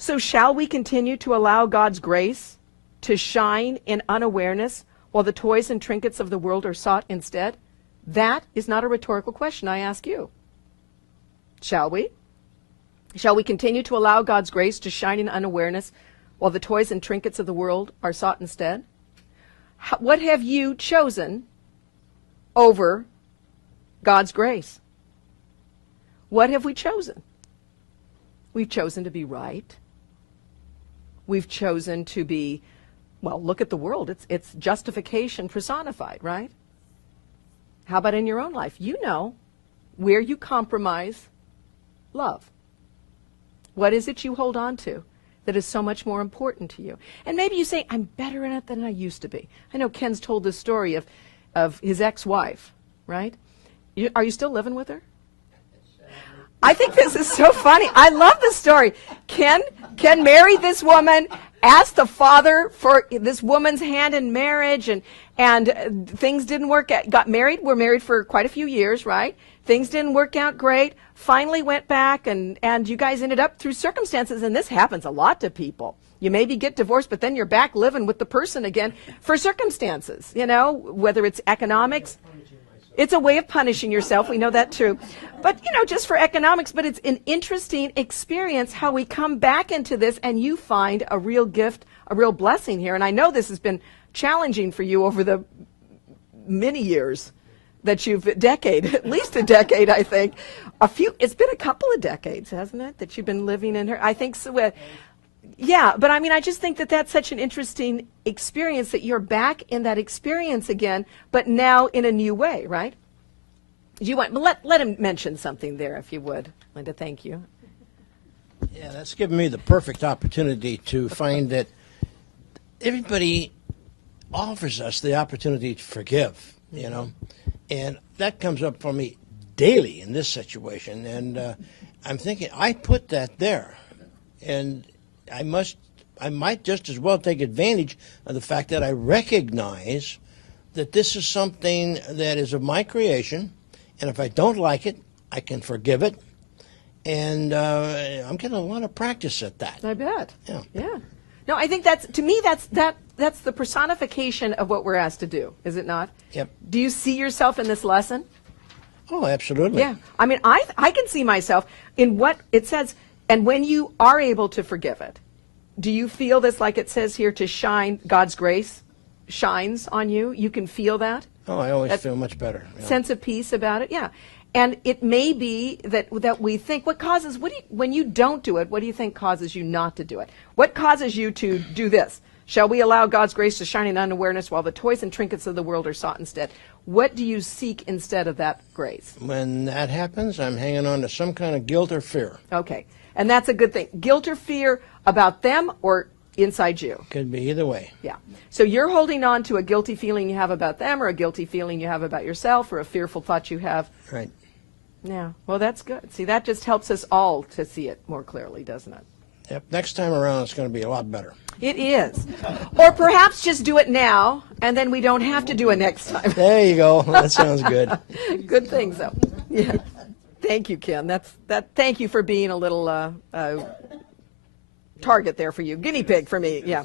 So shall we continue to allow God's grace to shine in unawareness while the toys and trinkets of the world are sought instead? That is not a rhetorical question, I ask you. Shall we? Shall we continue to allow God's grace to shine in unawareness while the toys and trinkets of the world are sought instead? What have you chosen over God's grace? What have we chosen? We've chosen to be right. We've chosen to be, well, look at the world. It's justification personified, right? How about in your own life? You know where you compromise love. What is it you hold on to that is so much more important to you? And maybe you say, I'm better in it than I used to be. I know Ken's told this story of his ex-wife, right? Are you still living with her? I think this is so funny. I love this story. Ken married this woman, asked the father for this woman's hand in marriage, and things didn't work out. Got married. Were married for quite a few years, right? Things didn't work out great. Finally went back, and you guys ended up through circumstances, and this happens a lot to people. You maybe get divorced, but then you're back living with the person again for circumstances, you know, whether it's economics. It's a way of punishing yourself. We know that too. But, you know, just for economics, but it's an interesting experience how we come back into this and you find a real gift, a real blessing here. And I know this has been challenging for you over the many years that at least a decade, I think. It's been a couple of decades, hasn't it, that you've been living in her? I think so. Yeah, but I mean, I just think that that's such an interesting experience that you're back in that experience again, but now in a new way, right? Let him mention something there, if you would, Linda. Thank you. Yeah, that's given me the perfect opportunity to find that everybody offers us the opportunity to forgive, you know, and that comes up for me daily in this situation, and I'm thinking, I put that there, and I might just as well take advantage of the fact that I recognize that this is something that is of my creation, and if I don't like it, I can forgive it, and I'm getting a lot of practice at that. I bet. Yeah. No, I think that's the personification of what we're asked to do, is it not? Yep. Do you see yourself in this lesson? Oh, absolutely. Yeah. I mean, I can see myself in what it says. And when you are able to forgive it, do you feel this, like it says here, to shine, God's grace shines on you? You can feel that? Oh, I always feel much better. Yeah. Sense of peace about it? Yeah. And it may be that we think, when you don't do it, what do you think causes you not to do it? What causes you to do this? Shall we allow God's grace to shine in unawareness while the toys and trinkets of the world are sought instead? What do you seek instead of that grace? When that happens, I'm hanging on to some kind of guilt or fear. Okay. And that's a good thing. Guilt or fear about them or inside you? Could be either way. Yeah. So you're holding on to a guilty feeling you have about them, or a guilty feeling you have about yourself, or a fearful thought you have. Right. Yeah. Well, that's good. See, that just helps us all to see it more clearly, doesn't it? Yep. Next time around, it's going to be a lot better. It is. Or perhaps just do it now, and then we don't have to do it next time. There you go. That sounds good. Good things, though. Yeah. Thank you, Ken. Thank you for being a little target there for you. Guinea pig for me. Yeah.